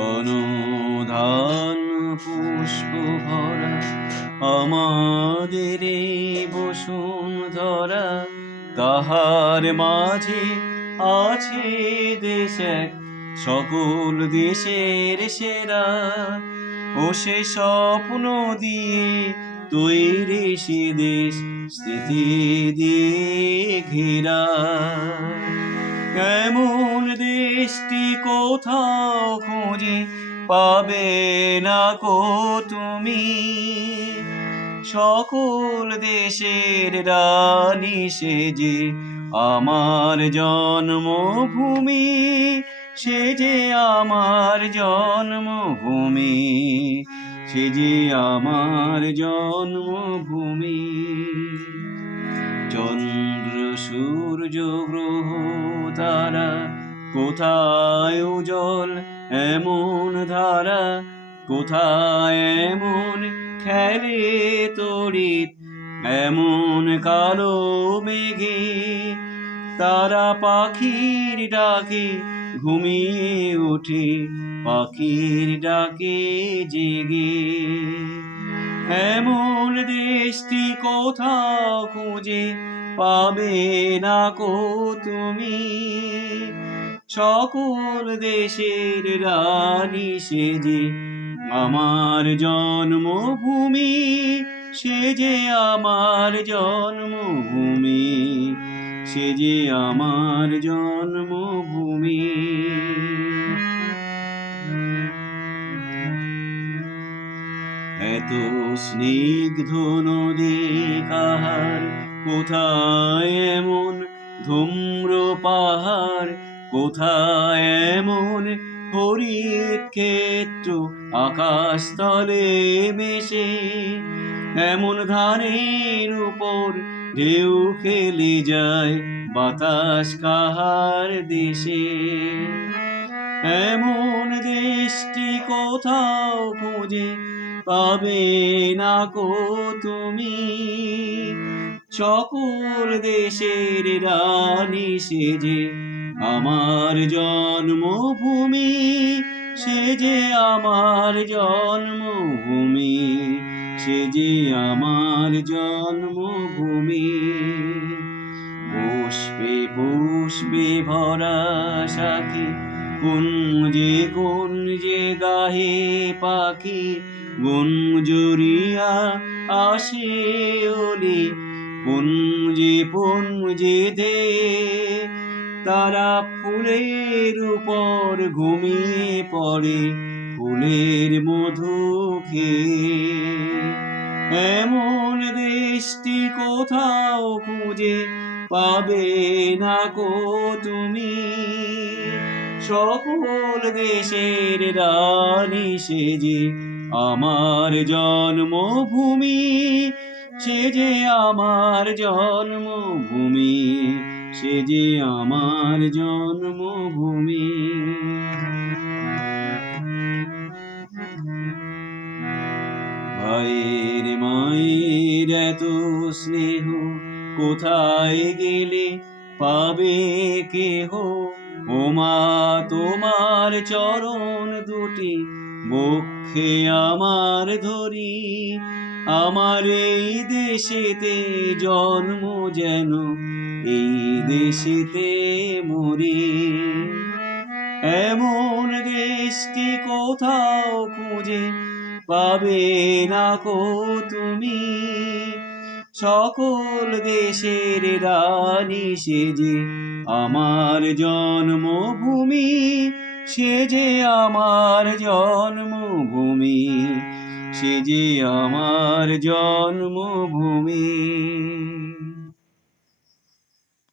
তনধান পুষ্প ভরা আমাদের এই বসুন্ধরা, তাহার মাঝে আছে দেশ এক সকল দেশের সেরা। ও সে স্বপ্ন দিয়ে তৈরি সে দেশ স্মৃতি দিয়ে ঘেরা। এমন দেশটি কোথাও খুঁজে পাবে না কো তুমি, সকল দেশের রানী সে যে আমার জন্মভূমি, সে যে আমার জন্মভূমি, সে যে আমার জন্মভূমি। চন্দ্র সূর্য গ্রহ তারা কোথায় উজ্জ্বল এমন ধারা, কোথায় এমন খেলে তড়িৎ এমন কালো মেঘে। তারা পাখির ডাকে ঘুমিয়ে ওঠে, পাখির ডাকে জেগে। এমন দেশটি কোথাও খুঁজে পাবে না কো তুমি, সকল দেশের রানী সে যে আমার জন্মভূমি, সে যে আমার জন্মভূমি, সে যে আমার জন্মভূমি। এত স্নিগ্ধ নদী কাহার, কোথায় এমন ধূম্র পাহাড়, কোথায় এমন হরিত ক্ষেত্র আকাশ তলে মেশে। এমন ধানের উপর ঢেউ খেলে যায় বাতাস কাহার দেশে। এমন দেশটি কোথাও খুঁজে পাবে না কো তুমি, সকল দেশের রানী সে যে আমার জন্মভূমি, সে যে আমার জন্মভূমি, সে যে আমার জন্মভূমি। পুষ্পে পুষ্পে ভরা সাথী, কুঞ্জে কুঞ্জে গাহে পাখি, গুঞ্জরিয়া আসে ওলি পুঞ্জে পুঞ্জে দে। তারা ফুলের উপর ঘুমিয়ে পড়ে ফুলের মধু খেয়ে। এমন দেশটি কোথাও খুঁজে পাবে না কো তুমি, সকল দেশের রানী সে যে আমার জন্মভূমি, সে যে আমার জন্মভূমি, সে যে আমার জন্মভূমি। ভাইয়ের মায়ের এত স্নেহ কোথায় গেলে পাবে কেহ, ও মা তোমার চরণ দুটি বক্ষে আমার ধরি। আমার এই দেশেতে জন্ম যেন এই দেশেতে মরি। এমন দেশটি কোথাও খুঁজে পাবে না কো তুমি, সকল দেশের রানী সে যে আমার জন্মভূমি, সে যে আমার জন্মভূমি, সে যে আমার জন্মভূমি।